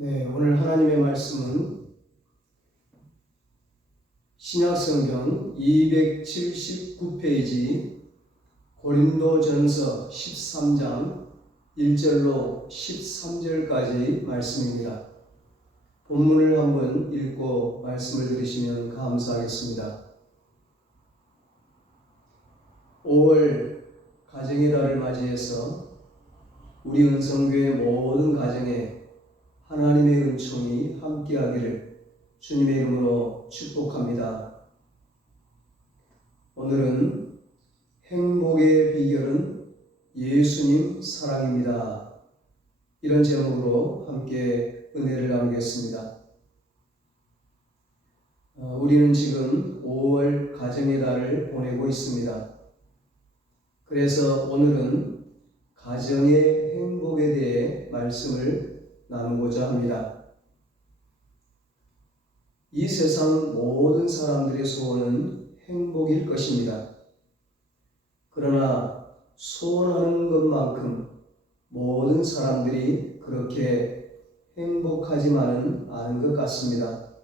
네, 오늘 하나님의 말씀은 신약성경 279페이지 고린도전서 13장 1절로 13절까지 말씀입니다. 본문을 한번 읽고 말씀을 들으시면 감사하겠습니다. 5월 가정의 달을 맞이해서 우리 은성교회 모든 가정에 하나님의 은총이 함께하기를 주님의 이름으로 축복합니다. 오늘은 행복의 비결은 예수님 사랑입니다. 이런 제목으로 함께 은혜를 나누겠습니다. 우리는 지금 5월 가정의 달을 보내고 있습니다. 그래서 오늘은 가정의 행복에 대해 말씀을 나누고자 합니다. 이 세상 모든 사람들의 소원은 행복일 것입니다. 그러나 소원하는 것만큼 모든 사람들이 그렇게 행복하지만은 않은 것 같습니다.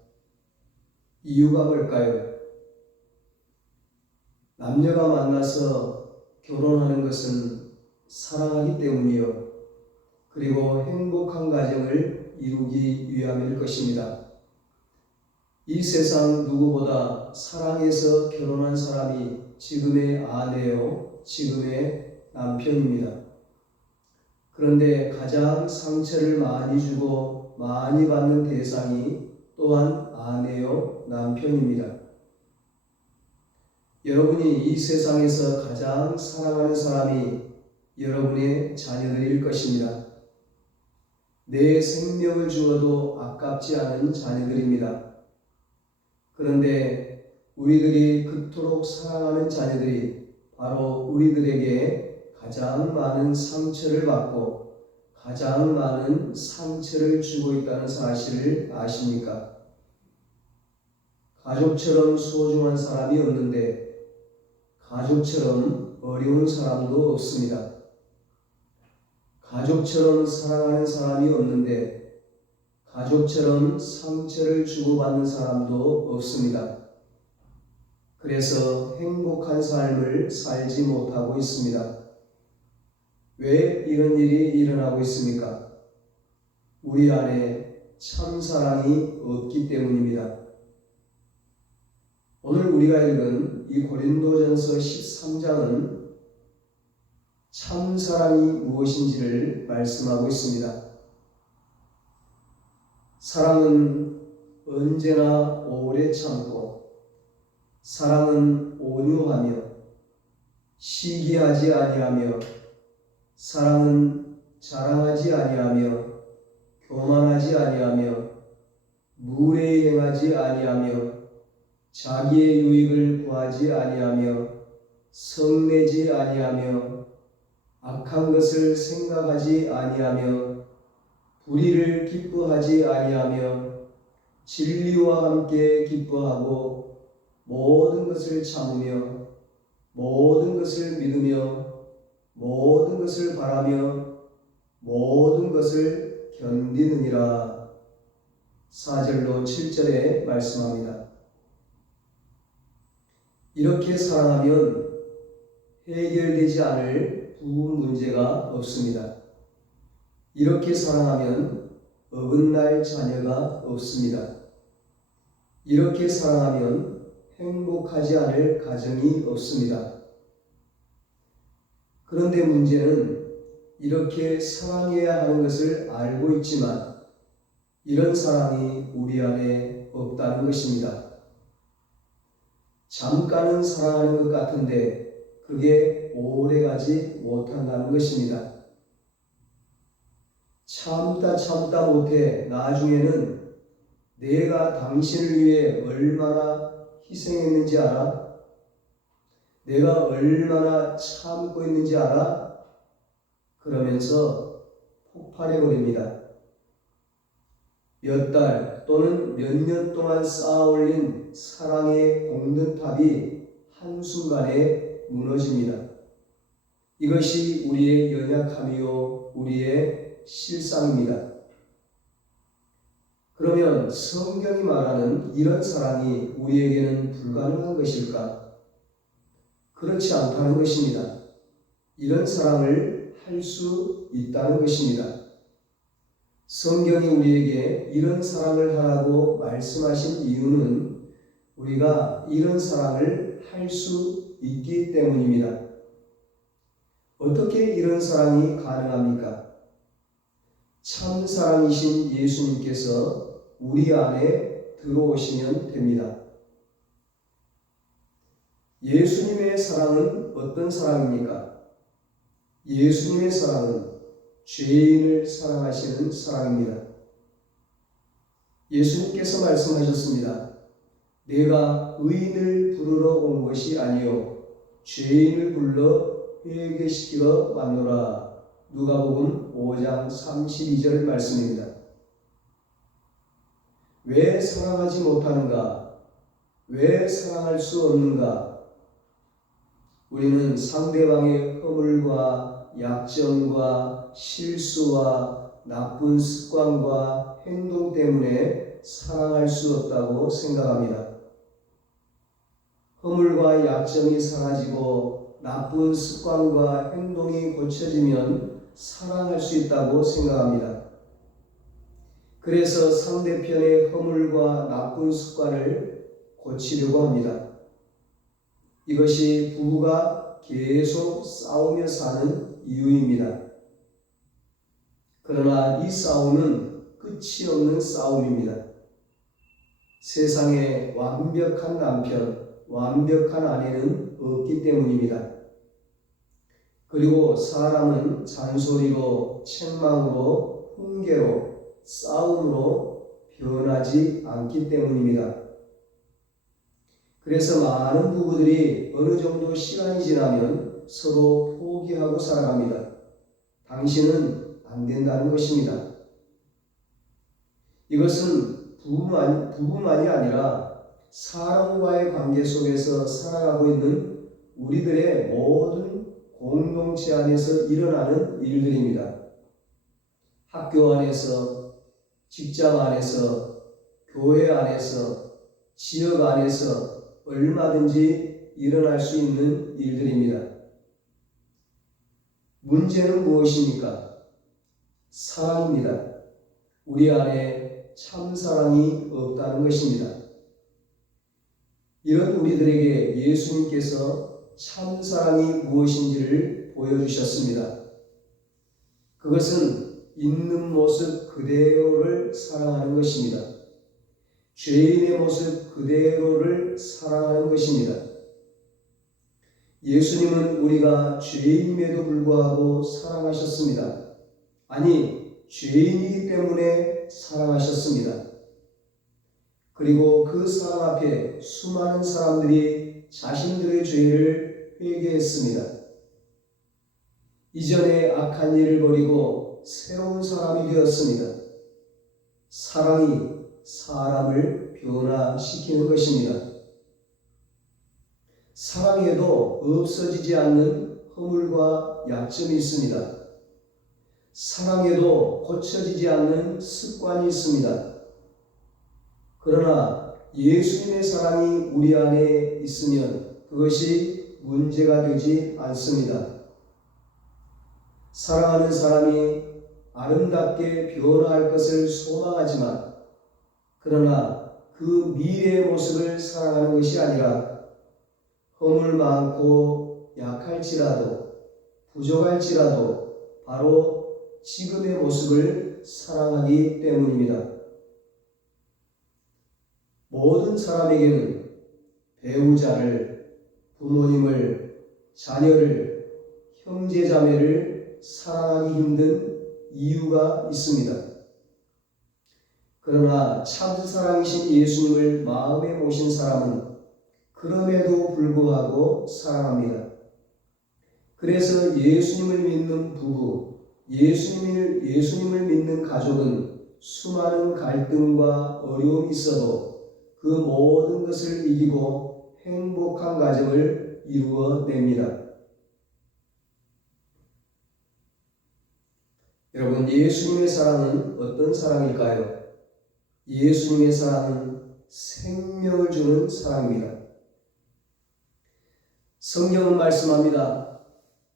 이유가 뭘까요? 남녀가 만나서 결혼하는 것은 사랑하기 때문이요. 그리고 행복한 가정을 이루기 위함일 것입니다. 이 세상 누구보다 사랑해서 결혼한 사람이 지금의 아내요, 지금의 남편입니다. 그런데 가장 상처를 많이 주고 많이 받는 대상이 또한 아내요, 남편입니다. 여러분이 이 세상에서 가장 사랑하는 사람이 여러분의 자녀들일 것입니다. 내 생명을 주어도 아깝지 않은 자녀들입니다. 그런데 우리들이 그토록 사랑하는 자녀들이 바로 우리들에게 가장 많은 상처를 받고 가장 많은 상처를 주고 있다는 사실을 아십니까? 가족처럼 소중한 사람이 없는데 가족처럼 어려운 사람도 없습니다. 가족처럼 사랑하는 사람이 없는데 가족처럼 상처를 주고받는 사람도 없습니다. 그래서 행복한 삶을 살지 못하고 있습니다. 왜 이런 일이 일어나고 있습니까? 우리 안에 참 사랑이 없기 때문입니다. 오늘 우리가 읽은 이 고린도전서 13장은 참 사랑이 무엇인지를 말씀하고 있습니다. 사랑은 언제나 오래 참고, 사랑은 온유하며, 시기하지 아니하며, 사랑은 자랑하지 아니하며, 교만하지 아니하며, 무례 행하지 아니하며, 자기의 유익을 구하지 아니하며, 성내지 아니하며, 악한 것을 생각하지 아니하며 불의를 기뻐하지 아니하며 진리와 함께 기뻐하고 모든 것을 참으며 모든 것을 믿으며 모든 것을 바라며 모든 것을 견디느니라. 4절로 7절에 말씀합니다. 이렇게 사랑하면 해결되지 않을 두 문제가 없습니다. 이렇게 사랑하면 어긋날 자녀가 없습니다. 이렇게 사랑하면 행복하지 않을 가정이 없습니다. 그런데 문제는 이렇게 사랑해야 하는 것을 알고 있지만 이런 사랑이 우리 안에 없다는 것입니다. 잠깐은 사랑하는 것 같은데 그게 오래가지 못한다는 것입니다. 참다 못해 나중에는 내가 당신을 위해 얼마나 희생했는지 알아? 내가 얼마나 참고 있는지 알아? 그러면서 폭발해버립니다. 몇 달 또는 몇 년 동안 쌓아올린 사랑의 공든탑이 한순간에 무너집니다. 이것이 우리의 연약함이요 우리의 실상입니다. 그러면 성경이 말하는 이런 사랑이 우리에게는 불가능한 것일까? 그렇지 않다는 것입니다. 이런 사랑을 할 수 있다는 것입니다. 성경이 우리에게 이런 사랑을 하라고 말씀하신 이유는 우리가 이런 사랑을 할 수 있기 때문입니다. 어떻게 이런 사랑이 가능합니까? 참 사랑이신 예수님께서 우리 안에 들어오시면 됩니다. 예수님의 사랑은 어떤 사랑입니까? 예수님의 사랑은 죄인을 사랑하시는 사랑입니다. 예수님께서 말씀하셨습니다. 내가 의인을 부르러 온 것이 아니요 죄인을 불러 회개시키러 왔노라. 누가복음 5장 32절 말씀입니다. 왜 사랑하지 못하는가? 왜 사랑할 수 없는가? 우리는 상대방의 허물과 약점과 실수와 나쁜 습관과 행동 때문에 사랑할 수 없다고 생각합니다. 허물과 약점이 사라지고 나쁜 습관과 행동이 고쳐지면 사랑할 수 있다고 생각합니다. 그래서 상대편의 허물과 나쁜 습관을 고치려고 합니다. 이것이 부부가 계속 싸우며 사는 이유입니다. 그러나 이 싸움은 끝이 없는 싸움입니다. 세상에 완벽한 남편, 완벽한 아내는 없기 때문입니다. 그리고 사람은 잔소리로, 책망으로, 훈계로, 싸움으로 변하지 않기 때문입니다. 그래서 많은 부부들이 어느 정도 시간이 지나면 서로 포기하고 살아갑니다. 당신은 안 된다는 것입니다. 이것은 부부만이 아니라 사람과의 관계 속에서 살아가고 있는 우리들의 모든 공동체 안에서 일어나는 일들입니다. 학교 안에서, 직장 안에서, 교회 안에서, 지역 안에서 얼마든지 일어날 수 있는 일들입니다. 문제는 무엇입니까? 사랑입니다. 우리 안에 참 사랑이 없다는 것입니다. 이런 우리들에게 예수님께서 참 사랑이 무엇인지를 보여주셨습니다. 그것은 있는 모습 그대로를 사랑하는 것입니다. 죄인의 모습 그대로를 사랑하는 것입니다. 예수님은 우리가 죄인임에도 불구하고 사랑하셨습니다. 아니, 죄인이기 때문에 사랑하셨습니다. 그리고 그 사랑 앞에 수많은 사람들이 자신들의 죄를 회개했습니다. 이전에 악한 일을 버리고 새로운 사람이 되었습니다. 사랑이 사람을 변화시키는 것입니다. 사랑에도 없어지지 않는 허물과 약점이 있습니다. 사랑에도 고쳐지지 않는 습관이 있습니다. 그러나 예수님의 사랑이 우리 안에 있으면 그것이 문제가 되지 않습니다. 사랑하는 사람이 아름답게 변화할 것을 소망하지만 그러나 그 미래의 모습을 사랑하는 것이 아니라 허물 많고 약할지라도 부족할지라도 바로 지금의 모습을 사랑하기 때문입니다. 모든 사람에게는 배우자를, 부모님을, 자녀를, 형제자매를 사랑하기 힘든 이유가 있습니다. 그러나 참사랑이신 예수님을 마음에 모신 사람은 그럼에도 불구하고 사랑합니다. 그래서 예수님을 믿는 부부, 예수님을 믿는 가족은 수많은 갈등과 어려움이 있어도 그 모든 것을 이기고 행복한 가정을 이루어냅니다. 여러분, 예수님의 사랑은 어떤 사랑일까요? 예수님의 사랑은 생명을 주는 사랑입니다. 성경은 말씀합니다.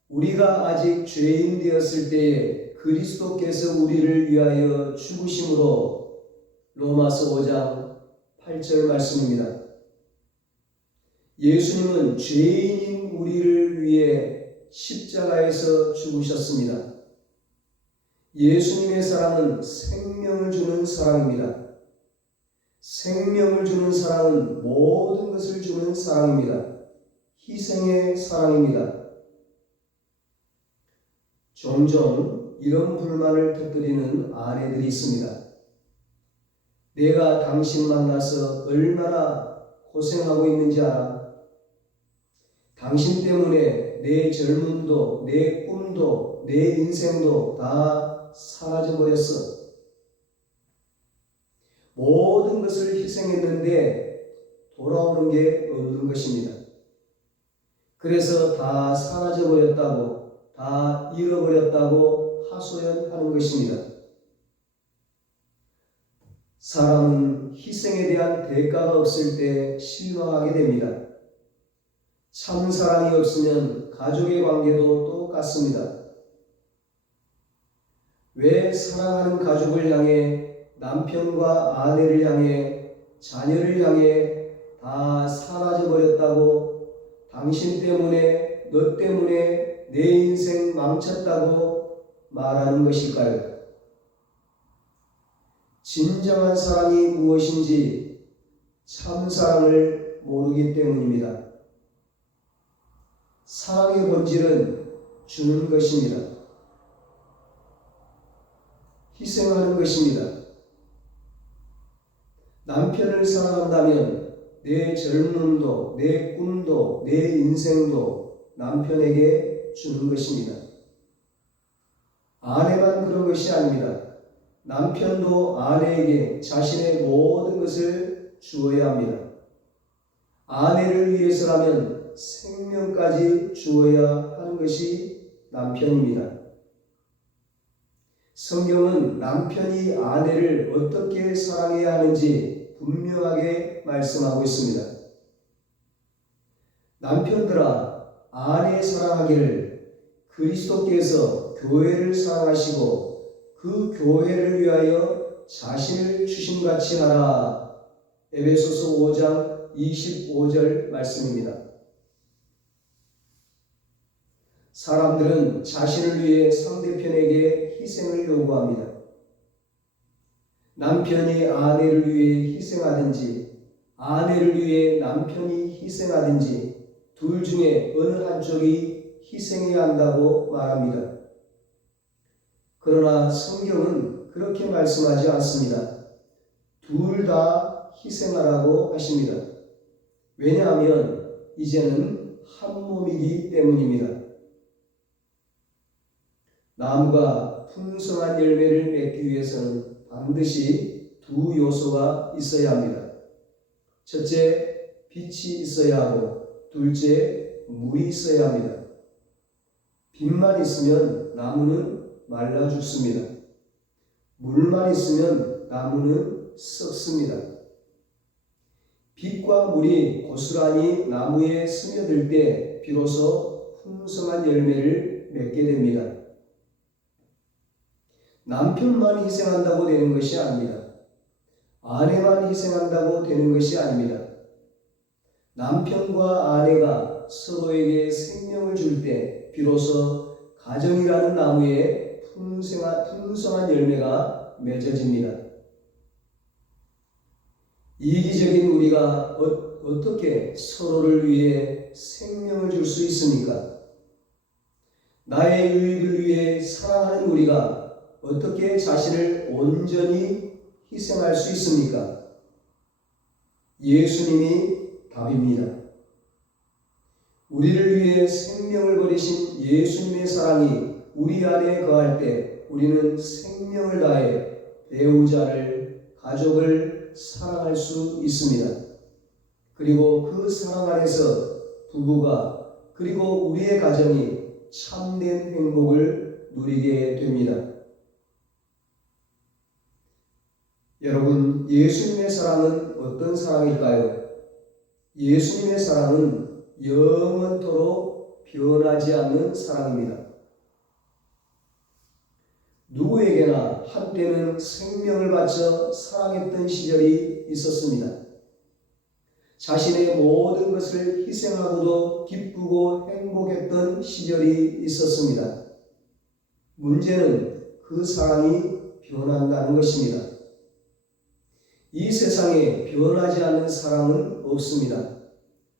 우리가 아직 죄인 되었을 때에 그리스도께서 우리를 위하여 죽으심으로, 로마서 5장 8절 말씀입니다. 예수님은 죄인인 우리를 위해 십자가에서 죽으셨습니다. 예수님의 사랑은 생명을 주는 사랑입니다. 생명을 주는 사랑은 모든 것을 주는 사랑입니다. 희생의 사랑입니다. 종종 이런 불만을 터뜨리는 아내들이 있습니다. 내가 당신 만나서 얼마나 고생하고 있는지 알아? 당신 때문에 내 젊음도, 내 꿈도, 내 인생도 다 사라져버렸어. 모든 것을 희생했는데 돌아오는 게 없는 것입니다. 그래서 다 사라져버렸다고, 다 잃어버렸다고 하소연하는 것입니다. 사람은 희생에 대한 대가가 없을 때 실망하게 됩니다. 참 사랑이 없으면 가족의 관계도 똑같습니다. 왜 사랑하는 가족을 향해, 남편과 아내를 향해, 자녀를 향해 다 사라져버렸다고, 당신 때문에, 너 때문에 내 인생 망쳤다고 말하는 것일까요? 진정한 사랑이 무엇인지 참 사랑을 모르기 때문입니다. 사랑의 본질은 주는 것입니다. 희생하는 것입니다. 남편을 사랑한다면 내 젊음도, 내 꿈도, 내 인생도 남편에게 주는 것입니다. 아내만 그런 것이 아닙니다. 남편도 아내에게 자신의 모든 것을 주어야 합니다. 아내를 위해서라면 생명까지 주어야 하는 것이 남편입니다. 성경은 남편이 아내를 어떻게 사랑해야 하는지 분명하게 말씀하고 있습니다. 남편들아, 아내 사랑하기를 그리스도께서 교회를 사랑하시고 그 교회를 위하여 자신을 주심같이 하라. 에베소서 5장 25절 말씀입니다. 사람들은 자신을 위해 상대편에게 희생을 요구합니다. 남편이 아내를 위해 희생하든지, 아내를 위해 남편이 희생하든지, 둘 중에 어느 한쪽이 희생해야 한다고 말합니다. 그러나 성경은 그렇게 말씀하지 않습니다. 둘 다 희생하라고 하십니다. 왜냐하면 이제는 한 몸이기 때문입니다. 나무가 풍성한 열매를 맺기 위해서는 반드시 두 요소가 있어야 합니다. 첫째, 빛이 있어야 하고, 둘째, 물이 있어야 합니다. 빛만 있으면 나무는 말라 죽습니다. 물만 있으면 나무는 썩습니다. 빛과 물이 고스란히 나무에 스며들 때 비로소 풍성한 열매를 맺게 됩니다. 남편만 희생한다고 되는 것이 아닙니다. 아내만 희생한다고 되는 것이 아닙니다. 남편과 아내가 서로에게 생명을 줄 때 비로소 가정이라는 나무에 풍성한 열매가 맺어집니다. 이기적인 우리가 어떻게 서로를 위해 생명을 줄 수 있습니까? 나의 유익을 위해 사랑하는 우리가 어떻게 자신을 온전히 희생할 수 있습니까? 예수님이 답입니다. 우리를 위해 생명을 버리신 예수님의 사랑이 우리 안에 거할 때 우리는 생명을 다해 배우자를, 가족을 사랑할 수 있습니다. 그리고 그 사랑 안에서 부부가, 그리고 우리의 가정이 참된 행복을 누리게 됩니다. 여러분, 예수님의 사랑은 어떤 사랑일까요? 예수님의 사랑은 영원토록 변하지 않는 사랑입니다. 누구에게나 한때는 생명을 바쳐 사랑했던 시절이 있었습니다. 자신의 모든 것을 희생하고도 기쁘고 행복했던 시절이 있었습니다. 문제는 그 사랑이 변한다는 것입니다. 이 세상에 변하지 않는 사랑은 없습니다.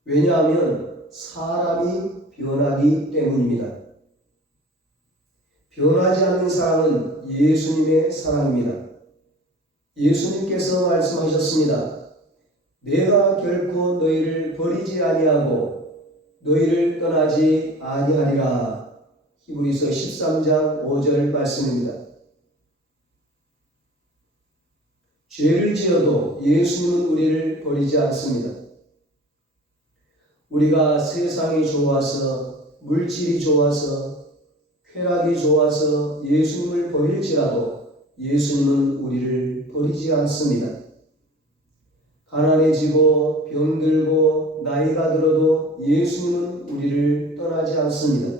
왜냐하면 사람이 변하기 때문입니다. 변하지 않는 사랑은 예수님의 사랑입니다. 예수님께서 말씀하셨습니다. 내가 결코 너희를 버리지 아니하고 너희를 떠나지 아니하리라. 히브리서 13장 5절 말씀입니다. 죄를 지어도 예수님은 우리를 버리지 않습니다. 우리가 세상이 좋아서, 물질이 좋아서, 쾌락이 좋아서 예수님을 버릴지라도 예수님은 우리를 버리지 않습니다. 가난해지고 병들고 나이가 들어도 예수님은 우리를 떠나지 않습니다.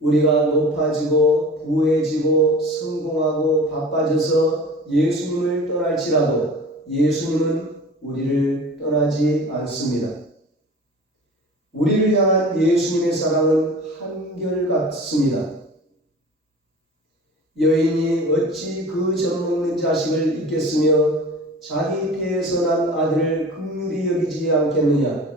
우리가 높아지고 부해지고 성공하고 바빠져서 예수님을 떠날지라도 예수님은 우리를 떠나지 않습니다. 우리를 향한 예수님의 사랑은 한결같습니다. 여인이 어찌 그 젖먹는 자식을 잊겠으며 자기 태에서 난 아들을 긍휼히 여기지 않겠느냐.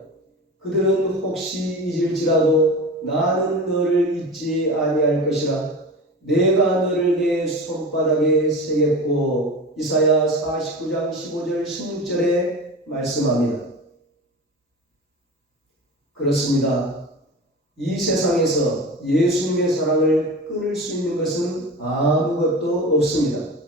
그들은 혹시 잊을지라도 나는 너를 잊지 아니할 것이라. 내가 너를 내 손바닥에 새겼고. 이사야 49장 15절 16절에 말씀합니다. 그렇습니다. 이 세상에서 예수님의 사랑을 끊을 수 있는 것은 아무것도 없습니다.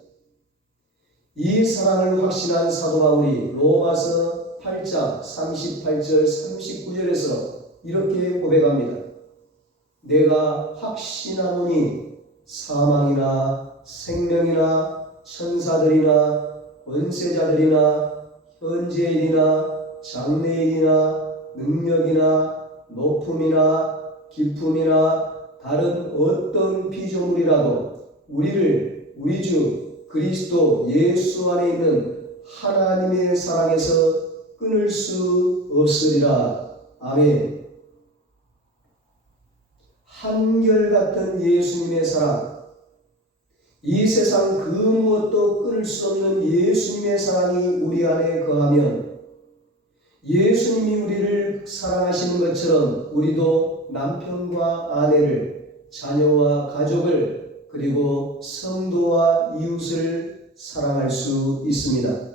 이 사랑을 확신한 사도 바울이 로마서 8장 38절 39절에서 이렇게 고백합니다. 내가 확신하노니 사망이나 생명이나 천사들이나 권세자들이나 현재일이나 장래일이나 능력이나 높음이나 깊음이나 다른 어떤 피조물이라도 우리 주 그리스도 예수 안에 있는 하나님의 사랑에서 끊을 수 없으리라. 아멘. 한결같은 예수님의 사랑, 이 세상 그 무엇도 끊을 수 없는 예수님의 사랑이 우리 안에 거하면 예수님이 우리를 사랑하시는 것처럼 우리도 남편과 아내를, 자녀와 가족을, 그리고 성도와 이웃을 사랑할 수 있습니다.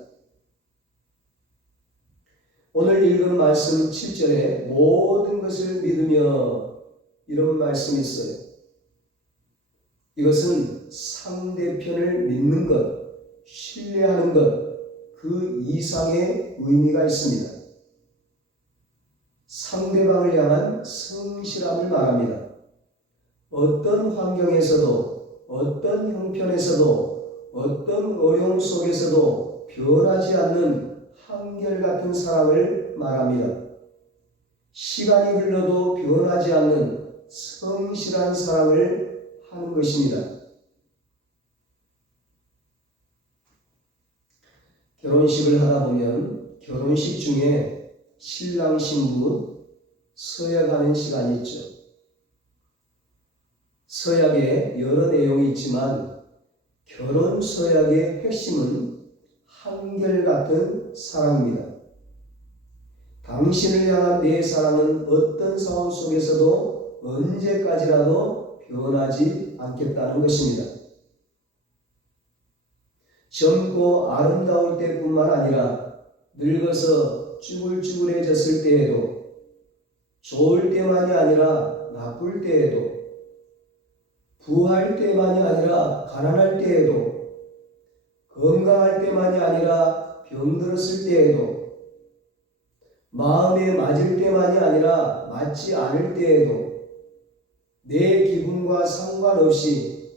오늘 읽은 말씀 7절에 모든 것을 믿으며 이런 말씀이 있어요. 이것은 상대편을 믿는 것, 신뢰하는 것, 그 이상의 의미가 있습니다. 상대방을 향한 성실함을 말합니다. 어떤 환경에서도, 어떤 형편에서도, 어떤 어려움 속에서도 변하지 않는 한결같은 사랑을 말합니다. 시간이 흘러도 변하지 않는 성실한 사랑을 하는 것입니다. 결혼식을 하다 보면 결혼식 중에 신랑 신부 서약하는 시간이 있죠. 서약에 여러 내용이 있지만 결혼 서약의 핵심은 한결같은 사랑입니다. 당신을 향한 내 사랑은 어떤 상황 속에서도 언제까지라도 변하지 않겠다는 것입니다. 젊고 아름다울 때뿐만 아니라 늙어서 쭈글쭈글해졌을 때에도, 좋을 때만이 아니라 나쁠 때에도, 부할 때만이 아니라 가난할 때에도, 건강할 때만이 아니라 병들었을 때에도, 마음에 맞을 때만이 아니라 맞지 않을 때에도, 내 기분과 상관없이,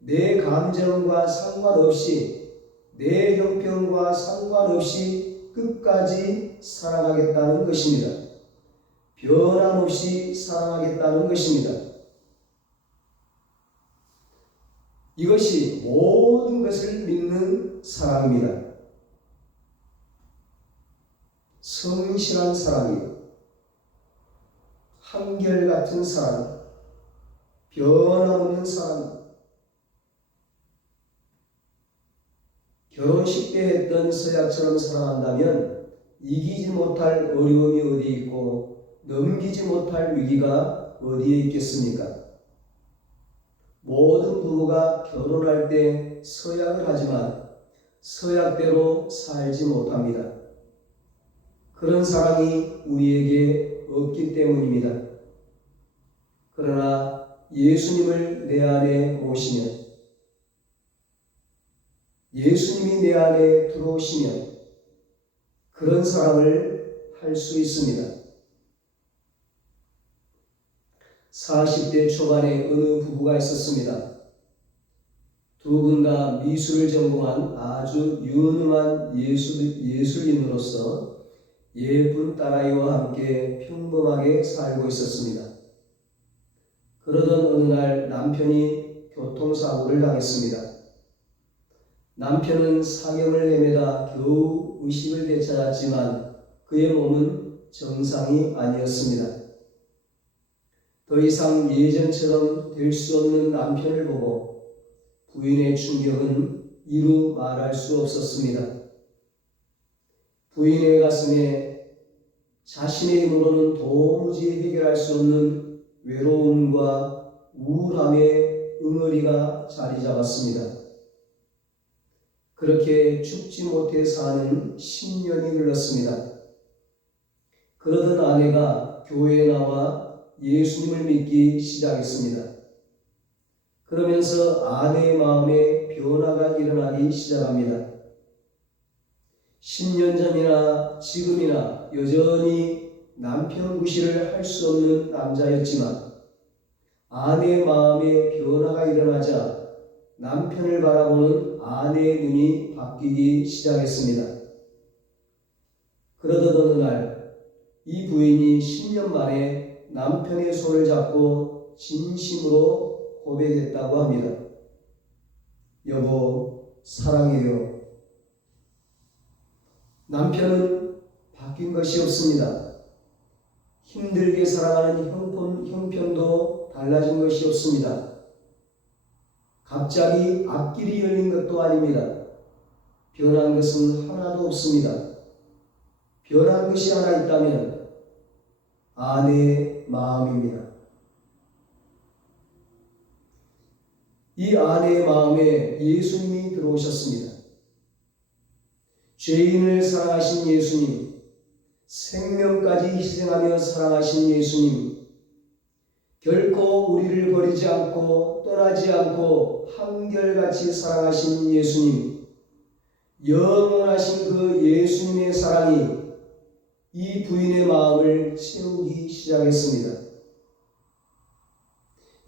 내 감정과 상관없이 내 형편과 상관없이 끝까지 사랑하겠다는 것입니다. 변함없이 사랑하겠다는 것입니다. 이것이 모든 것을 믿는 사랑입니다. 성실한 사랑이요, 한결같은 사랑, 변함없는 사랑. 결혼식 때 했던 서약처럼 사랑한다면 이기지 못할 어려움이 어디 있고 넘기지 못할 위기가 어디에 있겠습니까? 모든 부부가 결혼할 때 서약을 하지만 서약대로 살지 못합니다. 그런 사랑이 우리에게 없기 때문입니다. 그러나 예수님을 내 안에 모시면, 예수님이 내 안에 들어오시면 그런 사랑을 할 수 있습니다. 40대 초반에 어느 부부가 있었습니다. 두 분 다 미술을 전공한 아주 유능한 예술인으로서 예쁜 딸아이와 함께 평범하게 살고 있었습니다. 그러던 어느 날 남편이 교통사고를 당했습니다. 남편은 사경을 헤매다 겨우 의식을 되찾았지만 그의 몸은 정상이 아니었습니다. 더 이상 예전처럼 될 수 없는 남편을 보고 부인의 충격은 이루 말할 수 없었습니다. 부인의 가슴에 자신의 힘으로는 도무지 해결할 수 없는 외로움과 우울함의 응어리가 자리 잡았습니다. 그렇게 죽지 못해 사는 10년이 흘렀습니다. 그러던 아내가 교회에 나와 예수님을 믿기 시작했습니다. 그러면서 아내의 마음에 변화가 일어나기 시작합니다. 10년 전이나 지금이나 여전히 남편 구실을 할 수 없는 남자였지만 아내의 마음에 변화가 일어나자 남편을 바라보는 아내의 눈이 바뀌기 시작했습니다. 그러던 어느 날 이 부인이 10년 만에 남편의 손을 잡고 진심으로 고백했다고 합니다. 여보, 사랑해요. 남편은 바뀐 것이 없습니다. 힘들게 사랑하는 형편도 달라진 것이 없습니다. 갑자기 앞길이 열린 것도 아닙니다. 변한 것은 하나도 없습니다. 변한 것이 하나 있다면 아내의 마음입니다. 이 아내의 마음에 예수님이 들어오셨습니다. 죄인을 사랑하신 예수님, 생명까지 희생하며 사랑하신 예수님, 결코 우리를 버리지 않고 떠나지 않고 한결같이 사랑하신 예수님, 영원하신 그 예수님의 사랑이 이 부인의 마음을 채우기 시작했습니다.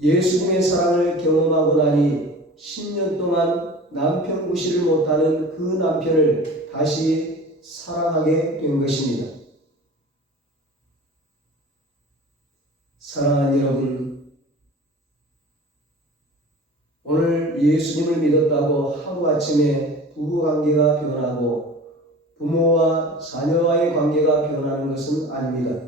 예수님의 사랑을 경험하고 나니 10년 동안 남편 구실을 못하는 그 남편을 다시 사랑하게 된 것입니다. 사랑하는 여러분, 오늘 예수님을 믿었다고 하루아침에 부부관계가 변하고 부모와 자녀와의 관계가 변하는 것은 아닙니다.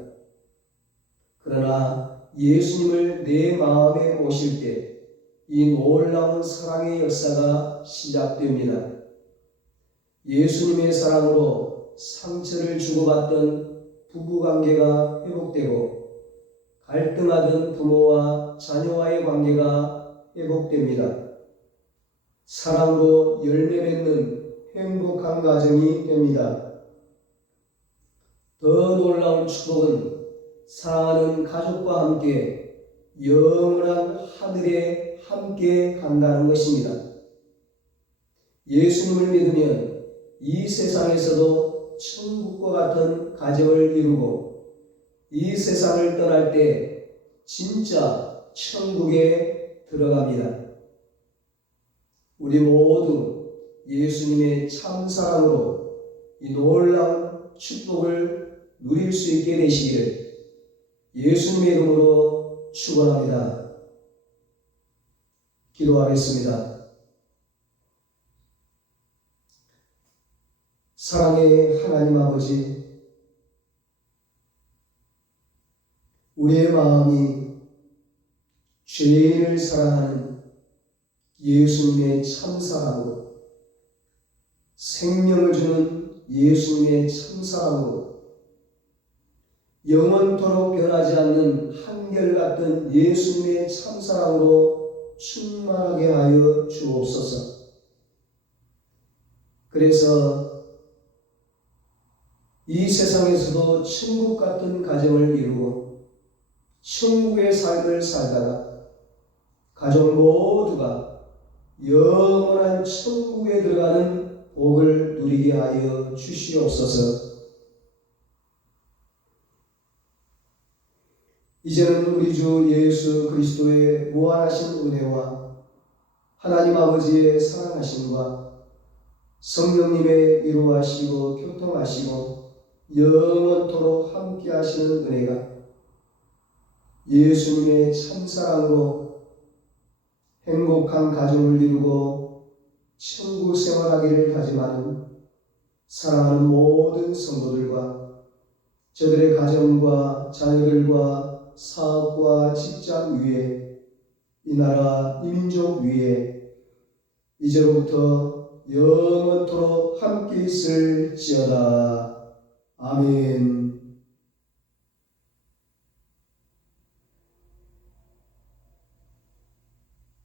그러나 예수님을 내 마음에 모실 때 이 놀라운 사랑의 역사가 시작됩니다. 예수님의 사랑으로 상처를 주고받던 부부관계가 회복되고 갈등하던 부모와 자녀와의 관계가 회복됩니다. 사랑으로 열매 맺는 행복한 가정이 됩니다. 더 놀라운 축복은 사랑하는 가족과 함께 영원한 하늘에 함께 간다는 것입니다. 예수님을 믿으면 이 세상에서도 천국과 같은 가정을 이루고 이 세상을 떠날 때 진짜 천국에 들어갑니다. 우리 모두 예수님의 참사랑으로 이 놀라운 축복을 누릴 수 있게 되시기를 예수님의 이름으로 축원합니다. 기도하겠습니다. 사랑의 하나님 아버지, 우리의 마음이 죄인을 사랑하는 예수님의 참사랑으로, 생명을 주는 예수님의 참사랑으로, 영원토록 변하지 않는 한결같은 예수님의 참사랑으로 충만하게 하여 주옵소서. 그래서 이 세상에서도 천국 같은 가정을 이루고 천국의 삶을 살다가 가족 모두가 영원한 천국에 들어가는 복을 누리게 하여 주시옵소서. 이제는 우리 주 예수 그리스도의 무한하신 은혜와 하나님 아버지의 사랑하심과 성령님의 위로하시고 교통하시고 영원토록 함께 하시는 은혜가 예수님의 참사랑으로 행복한 가정을 이루고 천국 생활하기를 다짐하는 사랑하는 모든 성도들과 저들의 가정과 자녀들과 사업과 직장 위에 이 나라 이 민족 위에 이제로부터 영원토록 함께 있을지어다. 아멘.